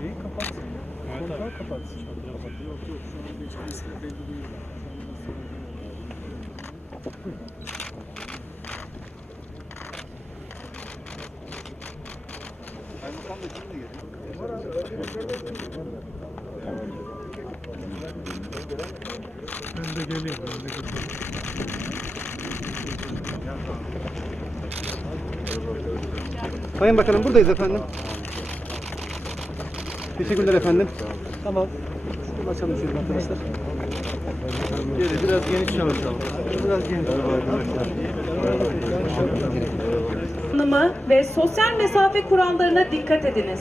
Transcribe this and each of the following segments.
Şeyi kapat. Kontağı kapat. Yok yok şu an geçmesi belli değil. Sayın Bakanım buradayız efendim. Teşekkürler efendim. Tamam. Burada çalışıyoruz arkadaşlar. Geri biraz geniş çalışalım. Biraz geniş. kullanımı ve sosyal mesafe kurallarına dikkat ediniz.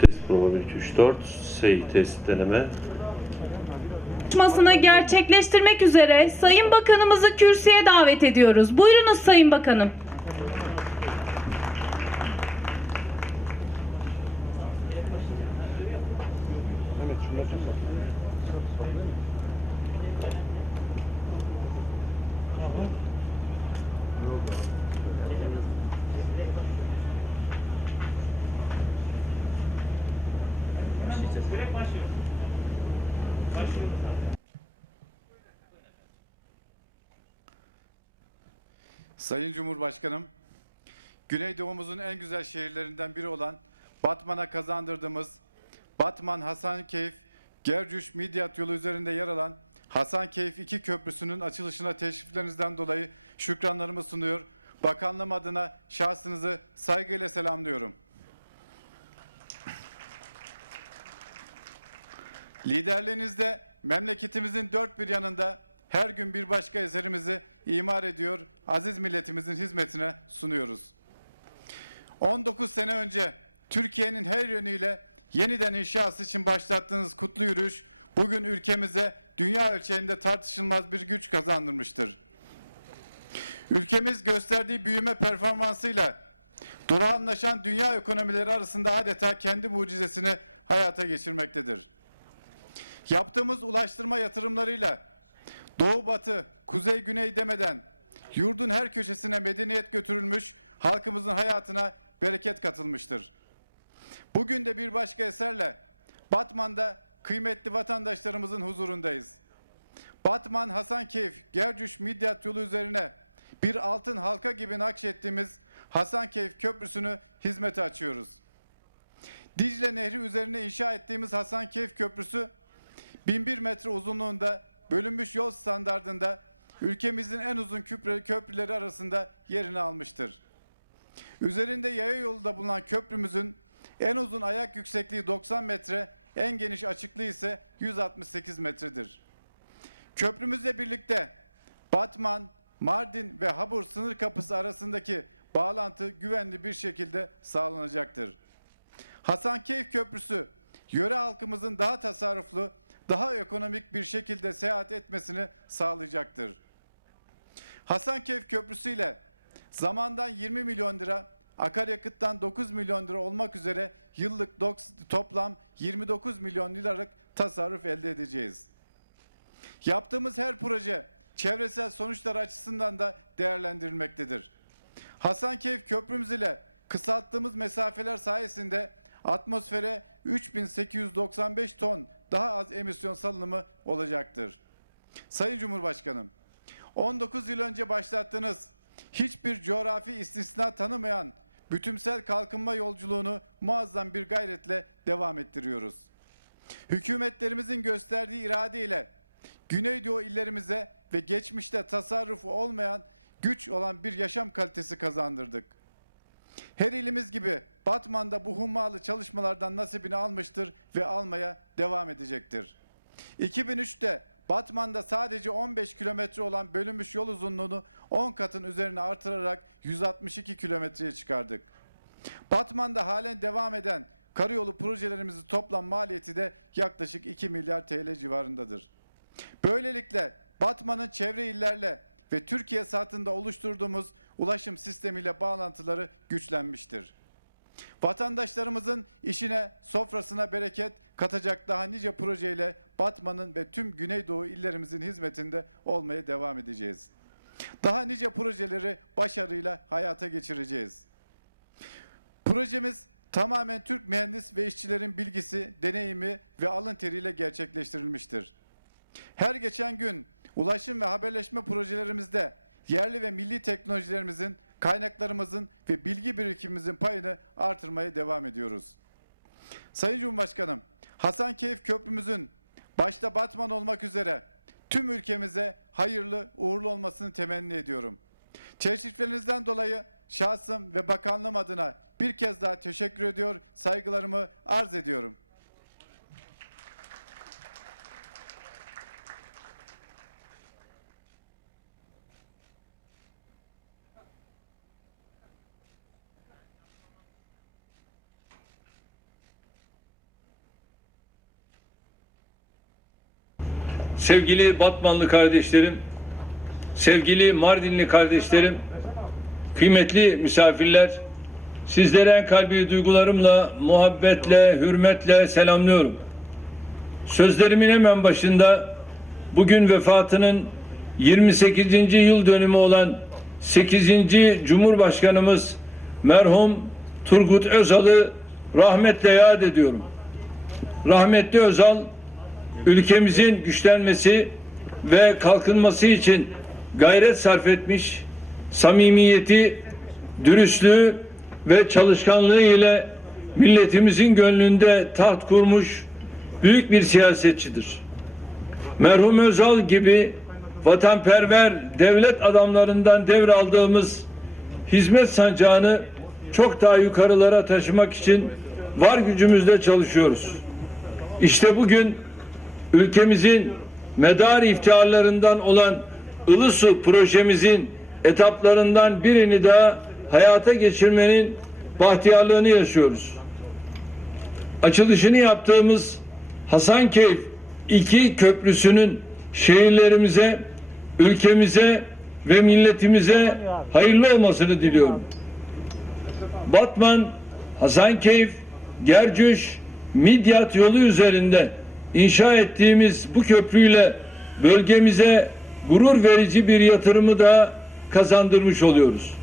Test prova 3, 3, 4, SEY test deneme. Konuşmasını gerçekleştirmek üzere Sayın Bakanımızı kürsüye davet ediyoruz. Buyurunuz Sayın Bakanım. Sayın Cumhurbaşkanım, Güneydoğumuzun en güzel şehirlerinden biri olan Batman'a kazandırdığımız Batman Hasankeyf Gercüş Midyat yolu üzerinde yer alan Hasankeyf 2 Köprüsü'nün açılışına teşriflerinizden dolayı şükranlarımı sunuyor. Bakanlığım adına şahsınızı saygıyla selamlıyorum. Liderliğinizde memleketimizin dört bir yanında her gün bir başka eserimizi imar ediyor, aziz milletimizin hizmetine sunuyoruz. 19 sene önce Türkiye'nin her yönüyle yeniden inşası için başlattığınız kutlu yürüyüş bugün ülkemize dünya ölçeğinde tartışılmaz bir güç kazandırmıştır. Ülkemiz gösterdiği büyüme performansıyla durağanlaşan dünya ekonomileri arasında adeta kendi mucizesini hayata geçirmektedir. Yaptığımız ulaştırma yatırımlarıyla doğu batı, kuzey güney demeden yurdun her köşesine medeniyet götürülmüş, halkımızın hayatına bereket katılmıştır. Bugün de bir başka eserle Batman'da kıymetli vatandaşlarımızın huzurundayız. Batman Hasankeyf Gercüş Midyat yolu üzerine bir altın halka gibi nakşettiğimiz Hasankeyf Köprüsü'nü hizmete açıyoruz. Dicle Nehri üzerine inşa ettiğimiz Hasankeyf Köprüsü 1001 metre uzunluğunda bölünmüş yol standardında ülkemizin en uzun köprü- köprüleri arasında yerini almıştır. Üzerinde yaya yolu da bulunan köprümüzün en uzun ayak yüksekliği 90 metre, en geniş açıklığı ise 168 metredir. Köprümüzle birlikte Batman, Mardin ve Habur sınır kapısı arasındaki bağlantı güvenli bir şekilde sağlanacaktır. Hasankeyf Köprüsü, yöre halkımızın daha tasarruflu, daha ekonomik bir şekilde seyahat etmesini sağlayacaktır. Hasankeyf Köprüsü ile zamandan 20 milyon lira, akaryakıttan 9 milyon lira olmak üzere yıllık toplam 29 milyon liralık tasarruf elde edeceğiz. Yaptığımız her proje çevresel sonuçlar açısından da değerlendirilmektedir. Hasankeyf Köprümüz ile kısalttığımız mesafeler sayesinde atmosfere 3895 ton daha az emisyon salınımı olacaktır. Sayın Cumhurbaşkanım, 19 yıl önce başlattığınız hiçbir coğrafi istisna tanımayan bütümsel kalkınma yolculuğunu muazzam bir gayretle devam ettiriyoruz. Hükümetlerimizin gösterdiği iradeyle Güneydoğu illerimize ve geçmişte tasarrufu olmayan güç olan bir yaşam kalitesi kazandırdık. Her ilimiz gibi Batman'da bu hummalı çalışmalardan nasibini almıştır ve almaya devam edecektir. 2003'te Batman'da sadece 15 kilometre olan bölünmüş yol uzunluğunu 10 katın üzerine artırarak 162 kilometreye çıkardık. Batman'da halen devam eden karayolu projelerimizin toplam maliyeti de yaklaşık 2 milyar TL civarındadır. Böylelikle Batman'ın çevre illerle ve Türkiye satında oluşturduğumuz ulaşım sistemiyle bağlantıları güçlenmiştir. Vatandaşlarımızın işine, sofrasına bereket katacak daha nice projeyle Batman'ın ve tüm Güneydoğu illerimizin hizmetinde olmaya devam edeceğiz. Daha nice projeleri başarıyla hayata geçireceğiz. Projemiz tamamen Türk mühendis ve işçilerin bilgisi, deneyimi ve alın teriyle gerçekleştirilmiştir. Her geçen gün ulaşım ve haberleşme projelerimizde yerli ve milli teknolojilerimizin, kaynaklarımızın ve bilgi birikimimizin payını artırmaya devam ediyoruz. Sayın Cumhurbaşkanım, Hasankeyf Köprümüzün başta Batman olmak üzere tüm ülkemize hayırlı, uğurlu olmasını temenni ediyorum. Teşriflerinizden dolayı şahsım ve bakanlığım adına bir kez daha teşekkür ediyor, saygılarımı arz ediyorum. Sevgili Batmanlı kardeşlerim, sevgili Mardinli kardeşlerim, kıymetli misafirler, sizlere en kalbi duygularımla, muhabbetle, hürmetle selamlıyorum. Sözlerimin hemen başında bugün vefatının 28. yıl dönümü olan 8. Cumhurbaşkanımız merhum Turgut Özal'ı rahmetle yad ediyorum. Rahmetli Özal ülkemizin güçlenmesi ve kalkınması için gayret sarf etmiş, samimiyeti, dürüstlüğü ve çalışkanlığı ile milletimizin gönlünde taht kurmuş büyük bir siyasetçidir. Merhum Özal gibi vatanperver devlet adamlarından devraldığımız hizmet sancağını çok daha yukarılara taşımak için var gücümüzle çalışıyoruz. İşte bugün ülkemizin medar iftiharlarından olan Ilısu projemizin etaplarından birini daha hayata geçirmenin bahtiyarlığını yaşıyoruz. Açılışını yaptığımız Hasankeyf 2 köprüsünün şehirlerimize, ülkemize ve milletimize hayırlı olmasını diliyorum. Batman, Hasankeyf, Gercüş, Midyat yolu üzerinde inşa ettiğimiz bu köprüyle bölgemize gurur verici bir yatırımı da kazandırmış oluyoruz.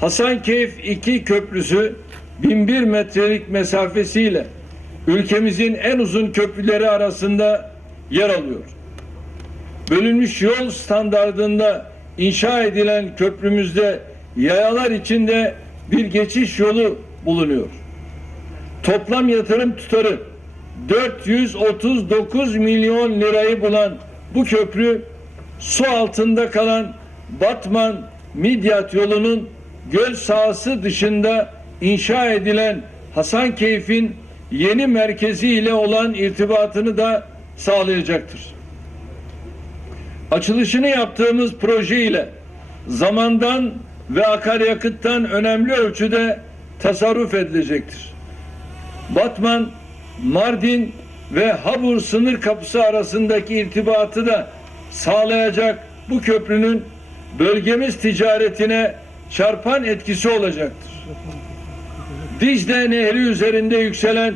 Hasankeyf 2 köprüsü 1001 metrelik mesafesiyle ülkemizin en uzun köprüleri arasında yer alıyor. Bölünmüş yol standardında inşa edilen köprümüzde yayalar içinde bir geçiş yolu bulunuyor. Toplam yatırım tutarı 439 milyon lirayı bulan bu köprü su altında kalan Batman Midyat yolunun göl sahası dışında inşa edilen Hasankeyf'in yeni merkezi ile olan irtibatını da sağlayacaktır. Açılışını yaptığımız proje ile zamandan ve akaryakıttan önemli ölçüde tasarruf edilecektir. Batman, Mardin ve Habur sınır kapısı arasındaki irtibatı da sağlayacak bu köprünün bölgemiz ticaretine çarpan etkisi olacaktır. Dicle Nehri üzerinde yükselen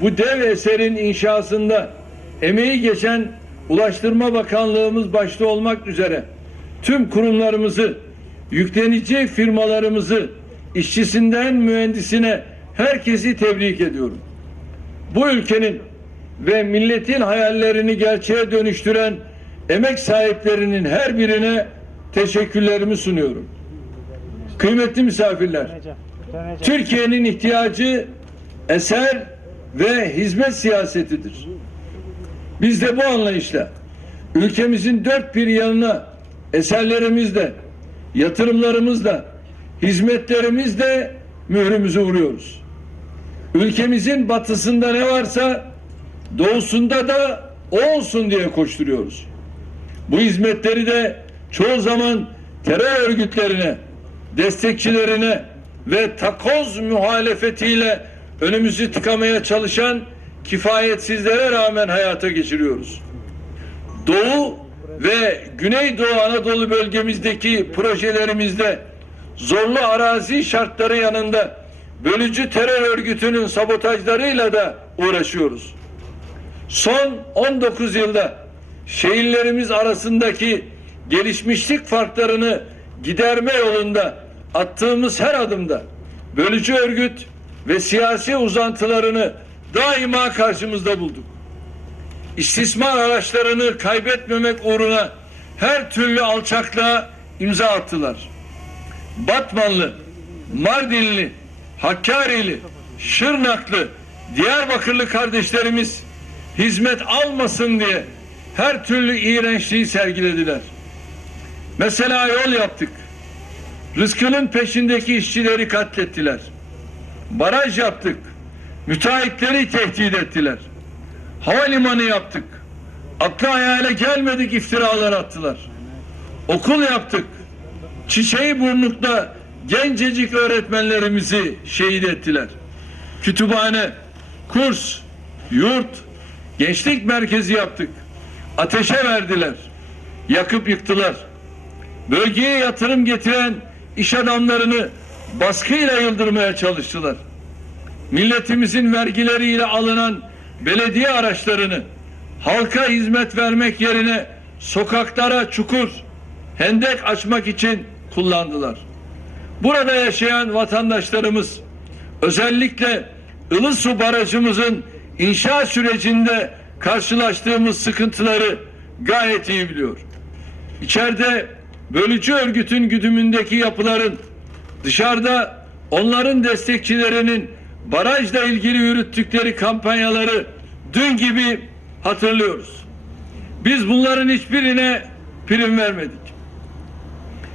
bu dev eserin inşasında emeği geçen Ulaştırma Bakanlığımız başta olmak üzere tüm kurumlarımızı, yüklenici firmalarımızı, işçisinden mühendisine herkesi tebrik ediyorum. Bu ülkenin ve milletin hayallerini gerçeğe dönüştüren emek sahiplerinin her birine teşekkürlerimi sunuyorum. Kıymetli misafirler, Türkiye'nin ihtiyacı eser ve hizmet siyasetidir. Biz de bu anlayışla ülkemizin dört bir yanına eserlerimizle, yatırımlarımızla, hizmetlerimizle mührümüzü vuruyoruz. Ülkemizin batısında ne varsa doğusunda da olsun diye koşturuyoruz. Bu hizmetleri de çoğu zaman terör örgütlerine, destekçilerine ve takoz muhalefetiyle önümüzü tıkamaya çalışan kifayetsizlere rağmen hayata geçiriyoruz. Doğu ve Güneydoğu Anadolu bölgemizdeki projelerimizde zorlu arazi şartları yanında bölücü terör örgütünün sabotajlarıyla da uğraşıyoruz. son 19 yılda şehirlerimiz arasındaki gelişmişlik farklarını giderme yolunda attığımız her adımda bölücü örgüt ve siyasi uzantılarını daima karşımızda bulduk. İstismar araçlarını kaybetmemek uğruna her türlü alçaklığa imza attılar. Batmanlı, Mardinli, Hakkari'li, Şırnaklı, Diyarbakırlı kardeşlerimiz hizmet almasın diye her türlü iğrençliği sergilediler. Mesela yol yaptık. Rızkının peşindeki işçileri katlettiler. Baraj yaptık. Müteahhitleri tehdit ettiler. Havalimanı yaptık. Akla hayale gelmedik iftiralar attılar. Okul yaptık. Çiçeği burnukta gencecik öğretmenlerimizi şehit ettiler. Kütüphane, kurs, yurt, gençlik merkezi yaptık. Ateşe verdiler. Yakıp yıktılar. Bölgeye yatırım getiren iş adamlarını baskıyla yıldırmaya çalıştılar. Milletimizin vergileriyle alınan belediye araçlarını halka hizmet vermek yerine sokaklara çukur, hendek açmak için kullandılar. Burada yaşayan vatandaşlarımız özellikle Ilısu Barajımızın inşa sürecinde karşılaştığımız sıkıntıları gayet iyi biliyor. İçeride bölücü örgütün güdümündeki yapıların dışarıda onların destekçilerinin barajla ilgili yürüttükleri kampanyaları dün gibi hatırlıyoruz. Biz bunların hiçbirine prim vermedik.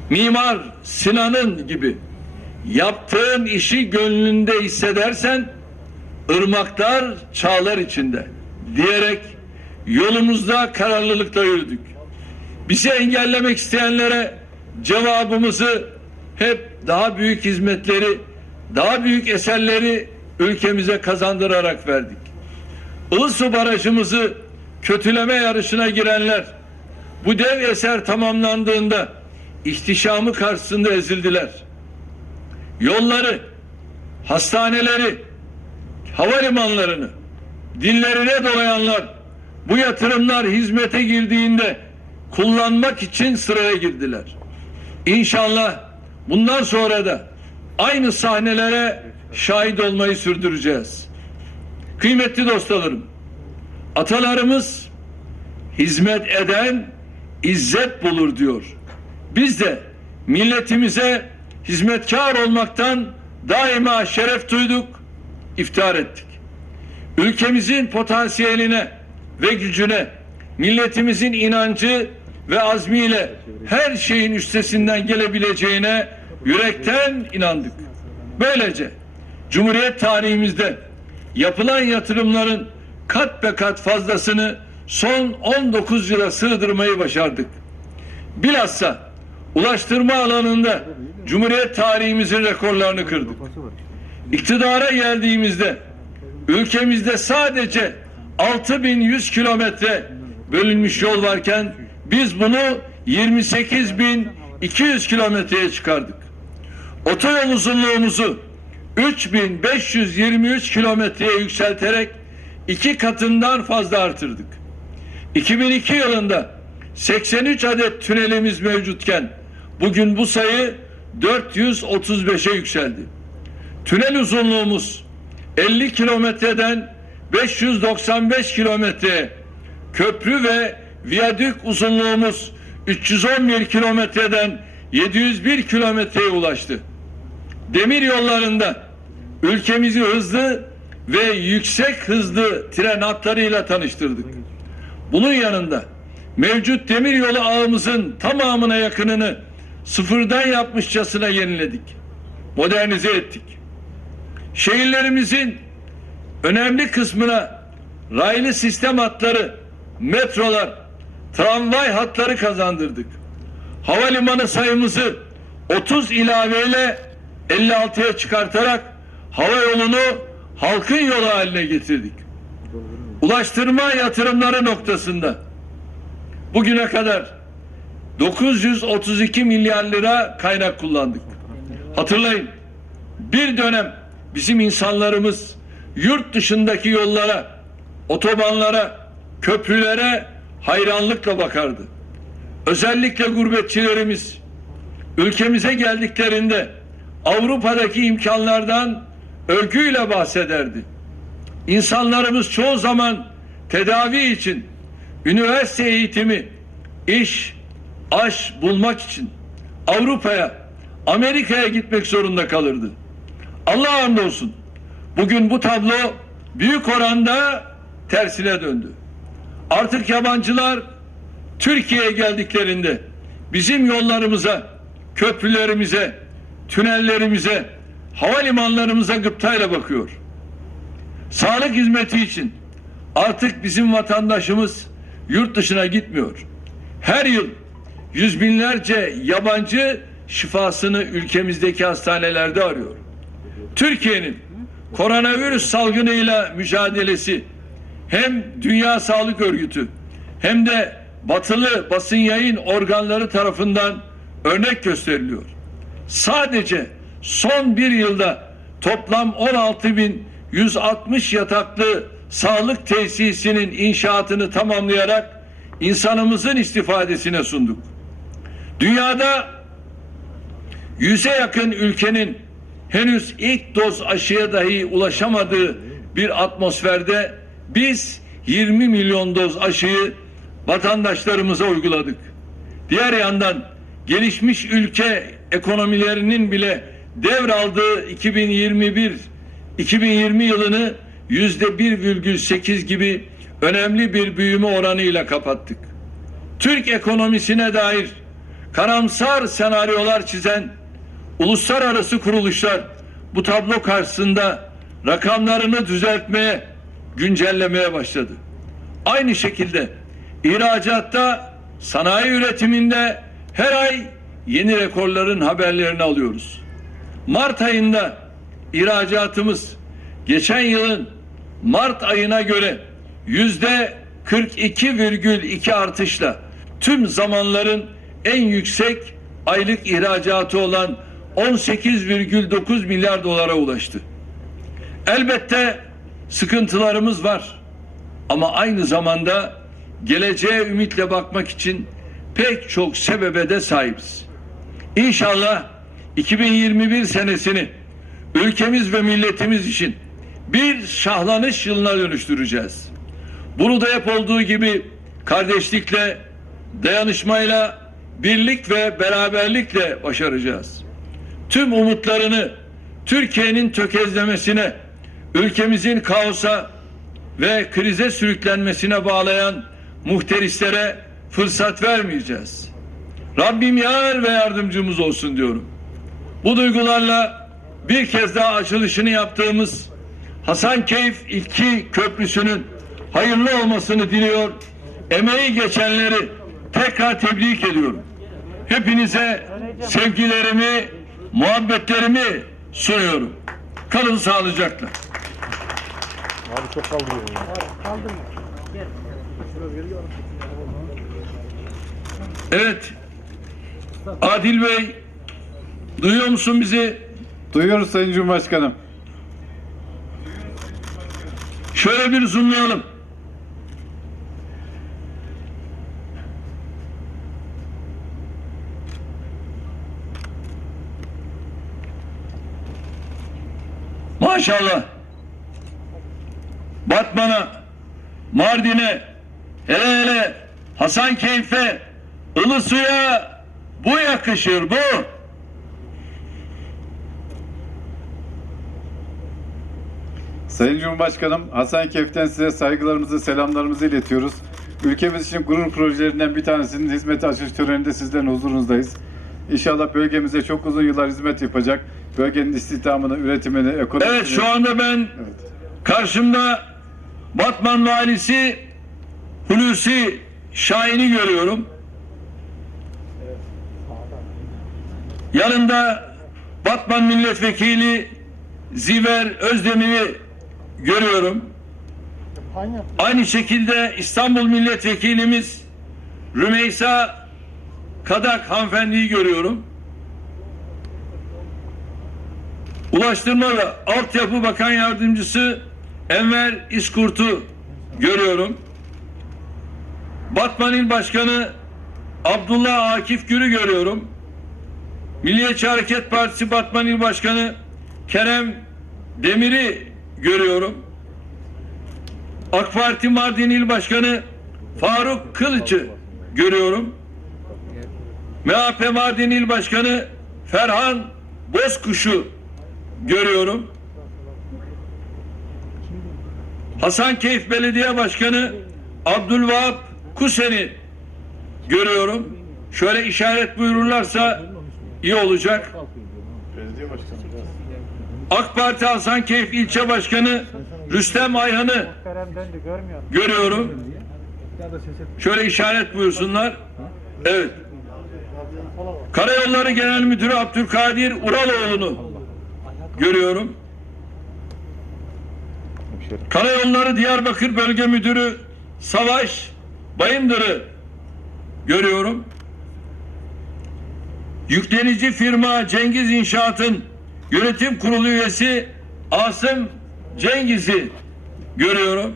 Mimar Sinan'ın gibi yaptığın işi gönlünde hissedersen ırmaklar çağlar içinde diyerek yolumuzda kararlılıkla yürüdük. Bizi engellemek isteyenlere cevabımızı hep daha büyük hizmetleri, daha büyük eserleri ülkemize kazandırarak verdik. Ilısu Barajımızı kötüleme yarışına girenler bu dev eser tamamlandığında ihtişamı karşısında ezildiler. Yolları, hastaneleri, havalimanlarını dillerine dolayanlar bu yatırımlar hizmete girdiğinde kullanmak için sıraya girdiler. İnşallah bundan sonra da aynı sahnelere şahit olmayı sürdüreceğiz. Kıymetli dostlarım, atalarımız hizmet eden izzet bulur diyor. Biz de milletimize hizmetkar olmaktan daima şeref duyduk, iftihar ettik. Ülkemizin potansiyeline ve gücüne, milletimizin inancı ve azmiyle her şeyin üstesinden gelebileceğine yürekten inandık. Böylece Cumhuriyet tarihimizde yapılan yatırımların kat be kat fazlasını son 19 yıla sığdırmayı başardık. Bilhassa ulaştırma alanında Cumhuriyet tarihimizin rekorlarını kırdık. İktidara geldiğimizde ülkemizde sadece 6100 kilometre bölünmüş yol varken biz bunu 28200 kilometreye çıkardık. Otoyol uzunluğumuzu 3523 kilometreye yükselterek iki katından fazla artırdık. 2002 yılında 83 adet tünelimiz mevcutken bugün bu sayı 435'e yükseldi. Tünel uzunluğumuz 50 kilometreden 595 kilometreye, köprü ve viyadük uzunluğumuz 311 kilometreden 701 kilometreye ulaştı. Demir yollarında ülkemizi hızlı ve yüksek hızlı tren hatlarıyla tanıştırdık. Bunun yanında mevcut demir yolu ağımızın tamamına yakınını sıfırdan yapmışçasına yeniledik. Modernize ettik. Şehirlerimizin önemli kısmına raylı sistem hatları, metrolar, tramvay hatları kazandırdık. Havalimanı sayımızı 30 ilaveyle 56'ya çıkartarak hava yolunu halkın yolu haline getirdik. Ulaştırma yatırımları noktasında bugüne kadar 932 milyar lira kaynak kullandık. Hatırlayın bir dönem bizim insanlarımız yurt dışındaki yollara, otobanlara, köprülere hayranlıkla bakardı. Özellikle gurbetçilerimiz ülkemize geldiklerinde Avrupa'daki imkanlardan övgüyle bahsederdi. İnsanlarımız çoğu zaman tedavi için, üniversite eğitimi, iş, aş bulmak için Avrupa'ya, Amerika'ya gitmek zorunda kalırdı. Allah'a hamdolsun. Bugün bu tablo büyük oranda tersine döndü. Artık yabancılar Türkiye'ye geldiklerinde bizim yollarımıza, köprülerimize, tünellerimize, havalimanlarımıza gıptayla bakıyor. Sağlık hizmeti için artık bizim vatandaşımız yurt dışına gitmiyor. Her yıl yüz binlerce yabancı şifasını ülkemizdeki hastanelerde arıyor. Türkiye'nin koronavirüs salgınıyla mücadelesi hem Dünya Sağlık Örgütü hem de batılı basın yayın organları tarafından örnek gösteriliyor. Sadece son bir yılda toplam 16.160 yataklı sağlık tesisinin inşaatını tamamlayarak insanımızın istifadesine sunduk. Dünyada yüze yakın ülkenin henüz ilk doz aşıya dahi ulaşamadığı bir atmosferde biz 20 milyon doz aşıyı vatandaşlarımıza uyguladık. Diğer yandan gelişmiş ülke ekonomilerinin bile devraldığı 2021 2020 yılını yüzde 1,8 gibi önemli bir büyüme oranıyla kapattık. Türk ekonomisine dair karamsar senaryolar çizen uluslararası kuruluşlar bu tablo karşısında rakamlarını düzeltmeye, güncellemeye başladı. Aynı şekilde ihracatta, sanayi üretiminde her ay yeni rekorların haberlerini alıyoruz. Mart ayında ihracatımız geçen yılın Mart ayına göre yüzde 42,2 artışla tüm zamanların en yüksek aylık ihracatı olan 18,9 milyar dolara ulaştı. Elbette sıkıntılarımız var. Ama aynı zamanda geleceğe ümitle bakmak için pek çok sebebe de sahibiz. İnşallah 2021 senesini ülkemiz ve milletimiz için bir şahlanış yılına dönüştüreceğiz. Bunu da hep olduğu gibi kardeşlikle, dayanışmayla, birlik ve beraberlikle başaracağız. Tüm umutlarını Türkiye'nin tökezlemesine, ülkemizin kaosa ve krize sürüklenmesine bağlayan muhterislere fırsat vermeyeceğiz. Rabbim yar ve yardımcımız olsun diyorum. Bu duygularla bir kez daha açılışını yaptığımız Hasankeyf 2 köprüsünün hayırlı olmasını diliyor. Emeği geçenleri tekrar tebrik ediyorum. Hepinize sevgilerimi, muhabbetlerimi sunuyorum. Kalın sağlıcakla. Abi çok kaldırıyor ya. Evet. Adil Bey, duyuyor musun bizi? Duyuyoruz Sayın Cumhurbaşkanım. Şöyle bir zoomlayalım. Maşallah. Batman'a, Mardin'e, hele hele Hasankeyf'e, Ilısu'ya bu yakışır bu. Sayın Cumhurbaşkanım Hasankeyf'ten size saygılarımızı, selamlarımızı iletiyoruz. Ülkemiz için gurur projelerinden bir tanesinin hizmeti açılış töreninde sizlerin huzurunuzdayız. İnşallah bölgemize çok uzun yıllar hizmet yapacak. Bölgenin istihdamını, üretimini, ekonomisini... Evet şu anda ben Evet. karşımda Batman valisi Hulusi Şahin'i görüyorum. Yanında Batman milletvekili Ziver Özdemir'i görüyorum. Aynı şekilde İstanbul milletvekilimiz Rümeysa Kadak hanımefendiyi görüyorum. Ulaştırma ve Altyapı Bakan Yardımcısı Enver İskurt'u görüyorum. Batman İl Başkanı Abdullah Akif Gür'ü görüyorum. Milliyetçi Hareket Partisi Batman İl Başkanı Kerem Demir'i görüyorum. AK Parti Mardin İl Başkanı Faruk Kılıç'ı görüyorum. MHP Mardin İl Başkanı Ferhan Bozkuş'u görüyorum. Hasankeyf Belediye Başkanı Abdülvahap Kusen'i görüyorum. Şöyle işaret buyururlarsa iyi olacak. Belediye başkanı. AK Parti Hasankeyf İlçe Başkanı Rüstem Ayhan'ı görüyorum. Şöyle işaret buyursunlar. Evet. Karayolları Genel Müdürü Abdülkadir Uraloğlu'nu görüyorum. Karayolları Diyarbakır Bölge Müdürü Savaş Bayındır'ı görüyorum. Yüklenici firma Cengiz İnşaat'ın yönetim kurulu üyesi Asım Cengiz'i görüyorum.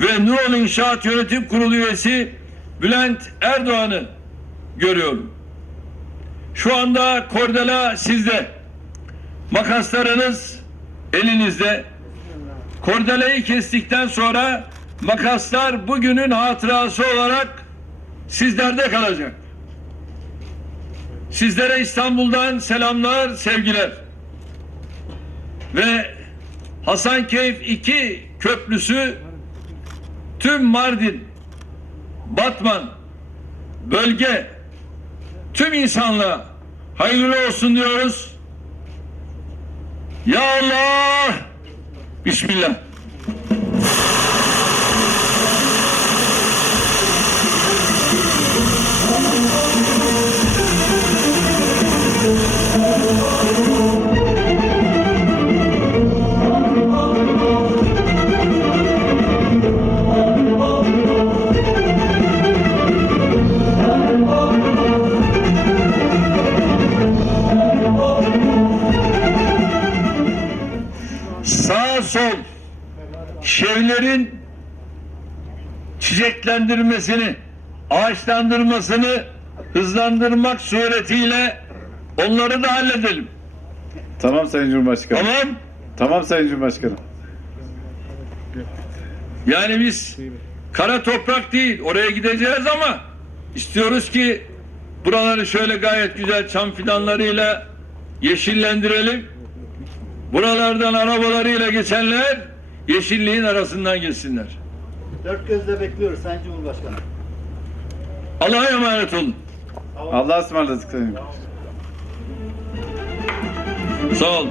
Ve Nurol İnşaat Yönetim Kurulu üyesi Bülent Erdoğan'ı görüyorum. Şu anda kordela sizde. Makaslarınız elinizde. Kordeleyi kestikten sonra makaslar bugünün hatırası olarak sizlerde kalacak. Sizlere İstanbul'dan selamlar, sevgiler. Ve Hasankeyf 2 köprüsü tüm Mardin, Batman, bölge, tüm insanlığa hayırlı olsun diyoruz. Ya Allah! Bismillah. Şevlerin çiçeklendirmesini, ağaçlandırmasını hızlandırmak suretiyle onları da halledelim. Tamam Sayın Cumhurbaşkanı. Tamam? Tamam Sayın Cumhurbaşkanı. Yani biz kara toprak değil oraya gideceğiz ama istiyoruz ki buraları şöyle gayet güzel çam fidanlarıyla yeşillendirelim. Buralardan arabalarıyla geçenler yeşilliğin arasından geçsinler. Dört gözle bekliyoruz Sayın Cumhurbaşkanı. Allah'a emanet olun. Allah'a ısmarladık Sayın Cumhurbaşkanı. Sağ olun.